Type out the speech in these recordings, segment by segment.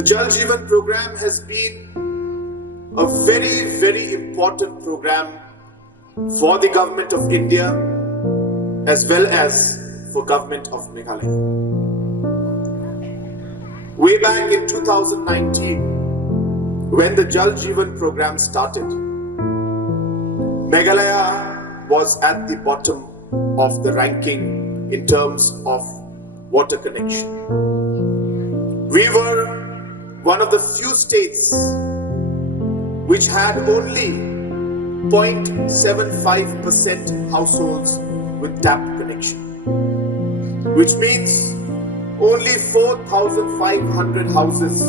The Jal Jeevan program has been a very, very important program for the government of India as well as for government of Meghalaya. Way back in 2019, when the Jal Jeevan program started, Meghalaya was at the bottom of the ranking in terms of water connection. We were one of the few states which had only 0.75% households with tap connection, which means only 4,500 houses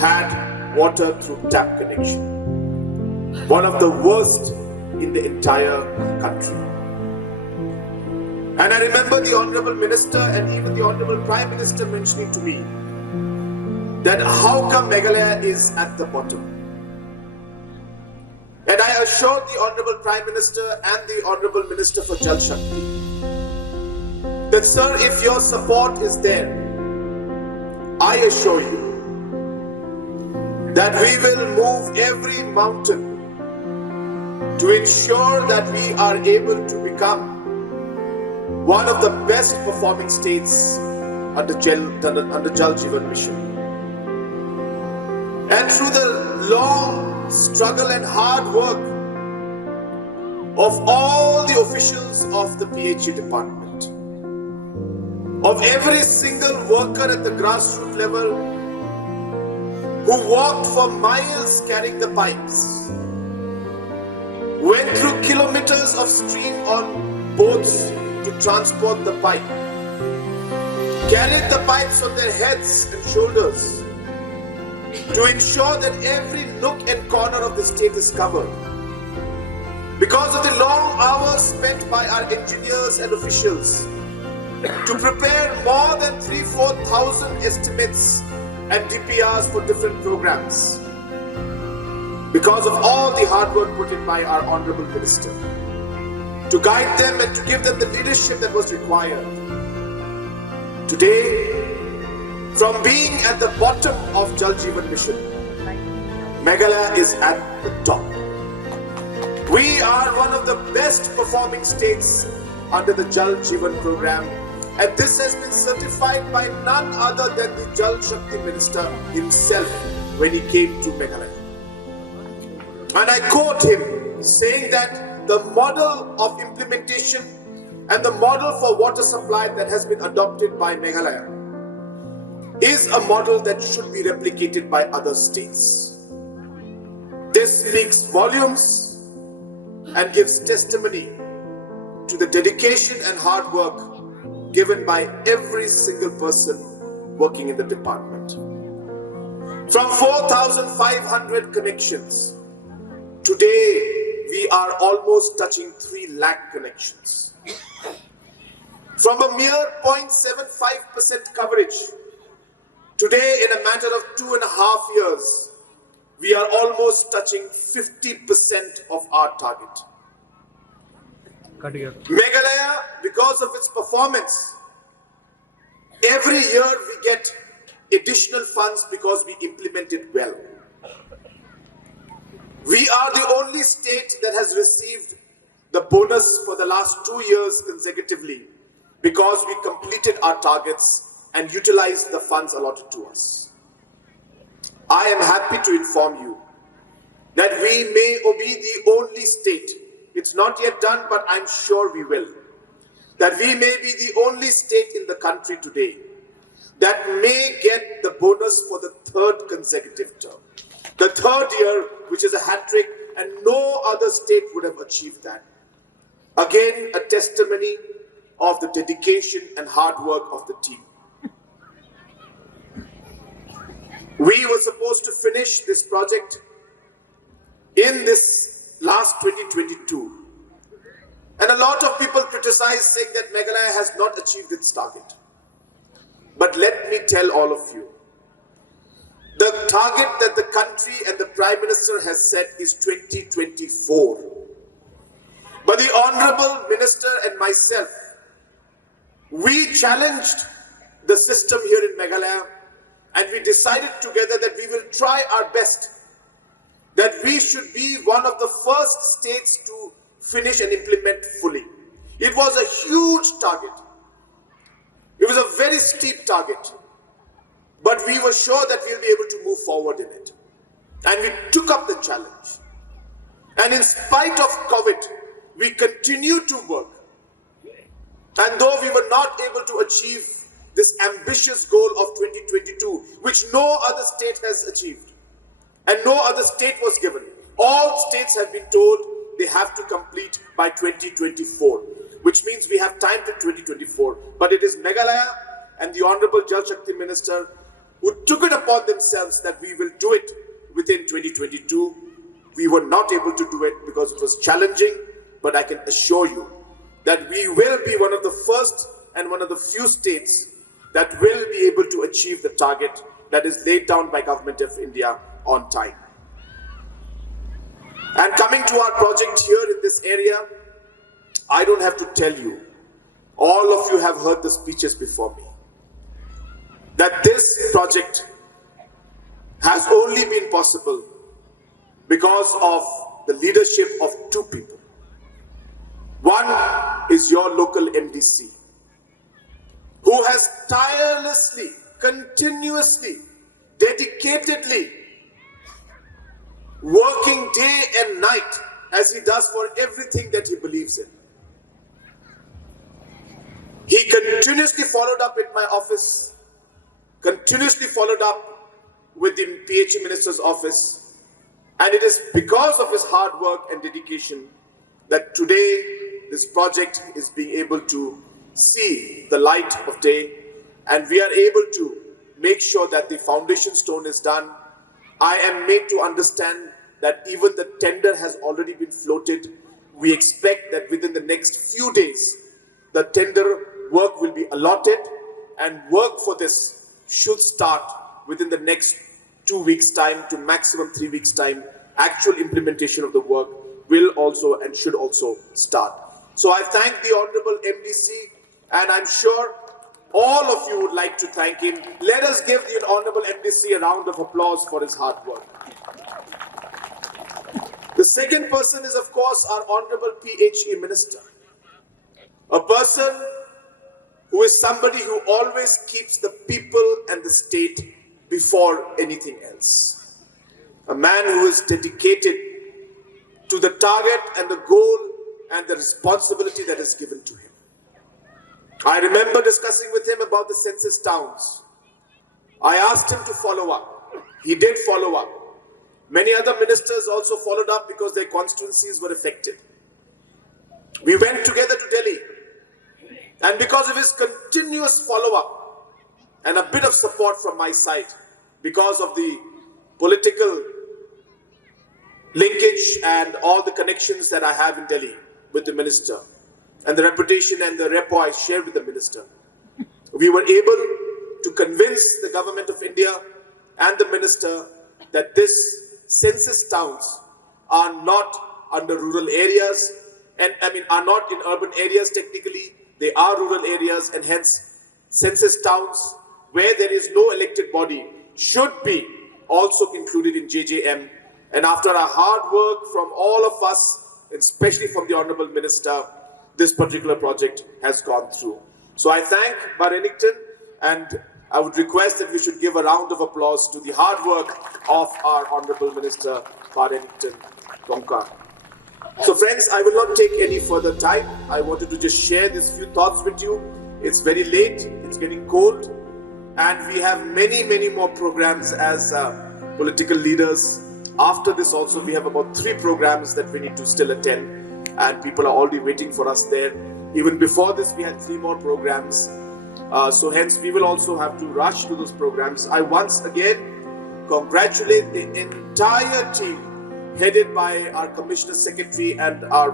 had water through tap connection. One of the worst in the entire country. And I remember the Honorable Minister and even the Honorable Prime Minister mentioning to me that how come Meghalaya is at the bottom? And I assured the Honorable Prime Minister and the Honorable Minister for Jal Shakti that, sir, if your support is there, I assure you that we will move every mountain to ensure that we are able to become one of the best performing states under Jal Jeevan Mission. And through the long struggle and hard work of all the officials of the PHE department, of every single worker at the grassroots level who walked for miles carrying the pipes, went through kilometers of stream on boats to transport the pipe, carried the pipes on their heads and shoulders to ensure that every nook and corner of the state is covered. Because of the long hours spent by our engineers and officials to prepare more than 3,000-4,000 estimates and DPRs for different programs. Because of all the hard work put in by our Honorable Minister to guide them and to give them the leadership that was required. Today, from being at the bottom of Jal Jeevan Mission, Meghalaya is at the top. We are one of the best performing states under the Jal Jeevan program, and this has been certified by none other than the Jal Shakti Minister himself when he came to Meghalaya. And I quote him saying that the model of implementation and the model for water supply that has been adopted by Meghalaya is a model that should be replicated by other states. This speaks volumes and gives testimony to the dedication and hard work given by every single person working in the department. From 4,500 connections, today we are almost touching 3 lakh connections. From a mere 0.75% coverage, today in a matter of 2.5 years, we are almost touching 50% of our target. Meghalaya, because of its performance, every year we get additional funds because we implement it well. We are the only state that has received the bonus for the last 2 years consecutively because we completed our targets and utilized the funds allotted to us. I am happy to inform you that we may be the only state, it's not yet done, but I'm sure we will, that we may be the only state in the country today that may get the bonus for the 3rd consecutive term. The 3rd year, which is a hat trick, and no other state would have achieved that. Again, a testimony of the dedication and hard work of the team. We were supposed to finish this project in this last 2022. And a lot of people criticize, saying that Meghalaya has not achieved its target. But let me tell all of you, the target that the country and the Prime Minister has set is 2024. But the Honorable Minister and myself, we challenged the system here in Meghalaya and we decided together that we will try our best, that we should be one of the first states to finish and implement fully. It was a huge target. It was a very steep target, but we were sure that we'll be able to move forward in it. And we took up the challenge. And in spite of COVID, we continued to work. And though we were not able to achieve this ambitious goal of 2022, which no other state has achieved, and no other state was given, all states have been told they have to complete by 2024, which means we have time till 2024. But it is Meghalaya and the Honorable Jal Shakti Minister who took it upon themselves that we will do it within 2022. We were not able to do it because it was challenging, but I can assure you that we will be one of the first and one of the few states that will be able to achieve the target that is laid down by Government of India on time. And coming to our project here in this area, I don't have to tell you, all of you have heard the speeches before me, that this project has only been possible because of the leadership of two people. One is your local MDC, who has tirelessly, continuously, dedicatedly, working day and night as he does for everything that he believes in. He continuously followed up at my office, continuously followed up with the PHE Minister's office, and it is because of his hard work and dedication that today this project is being able to see the light of day, and we are able to make sure that the foundation stone is done. I am made to understand that even the tender has already been floated. We expect that within the next few days, the tender work will be allotted, and work for this should start within the next 2 weeks' time to maximum 3 weeks' time. Actual implementation of the work will also and should also start. So I thank the Honorable MDC, and I'm sure all of you would like to thank him. Let us give the Honorable MDC a round of applause for his hard work. The second person is, of course, our Honorable PHE Minister. A person who is somebody who always keeps the people and the state before anything else. A man who is dedicated to the target and the goal and the responsibility that is given to him. I remember discussing with him about the census towns. I asked him to follow up. He did follow up. Many other ministers also followed up because their constituencies were affected. We went together to Delhi, and because of his continuous follow-up and a bit of support from my side, because of the political linkage and all the connections that I have in Delhi with the minister, and the reputation and the rapport I shared with the minister, we were able to convince the Government of India and the minister that this census towns are not under rural areas, and are not in urban areas technically. They are rural areas, and hence census towns where there is no elected body should be also included in JJM. And after a hard work from all of us, especially from the Honorable Minister, this particular project has gone through. So I thank Renikton, and I would request that we should give a round of applause to the hard work of our Honorable Minister, Renikton, Tongkhar. So friends, I will not take any further time. I wanted to just share these few thoughts with you. It's very late, it's getting cold, and we have many, many more programs as political leaders. After this also, we have about 3 programs that we need to still attend, and people are already waiting for us there. Even before this, we had 3 more programs. So hence, we will also have to rush to those programs. I once again congratulate the entire team headed by our Commissioner Secretary and our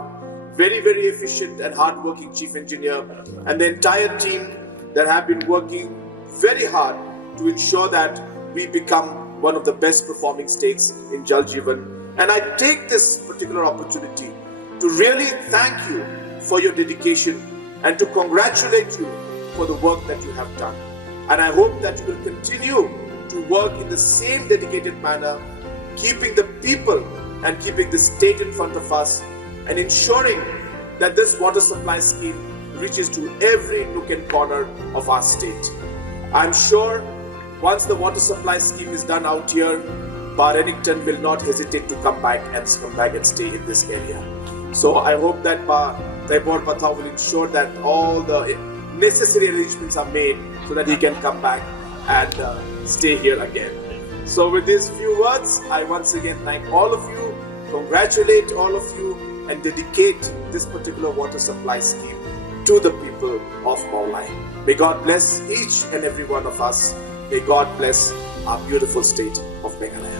very, very efficient and hard-working Chief Engineer, and the entire team that have been working very hard to ensure that we become one of the best performing states in Jal Jeevan. And I take this particular opportunity to really thank you for your dedication and to congratulate you for the work that you have done. And I hope that you will continue to work in the same dedicated manner, keeping the people and keeping the state in front of us, and ensuring that this water supply scheme reaches to every nook and corner of our state. I'm sure once the water supply scheme is done out here, Renikton will not hesitate to come back and stay in this area. So I hope that Teiborlang Pathaw will ensure that all the necessary arrangements are made so that he can come back and stay here again. So with these few words, I once again thank all of you, congratulate all of you, and dedicate this particular water supply scheme to the people of Mawlai. May God bless each and every one of us. May God bless our beautiful state of Meghalaya.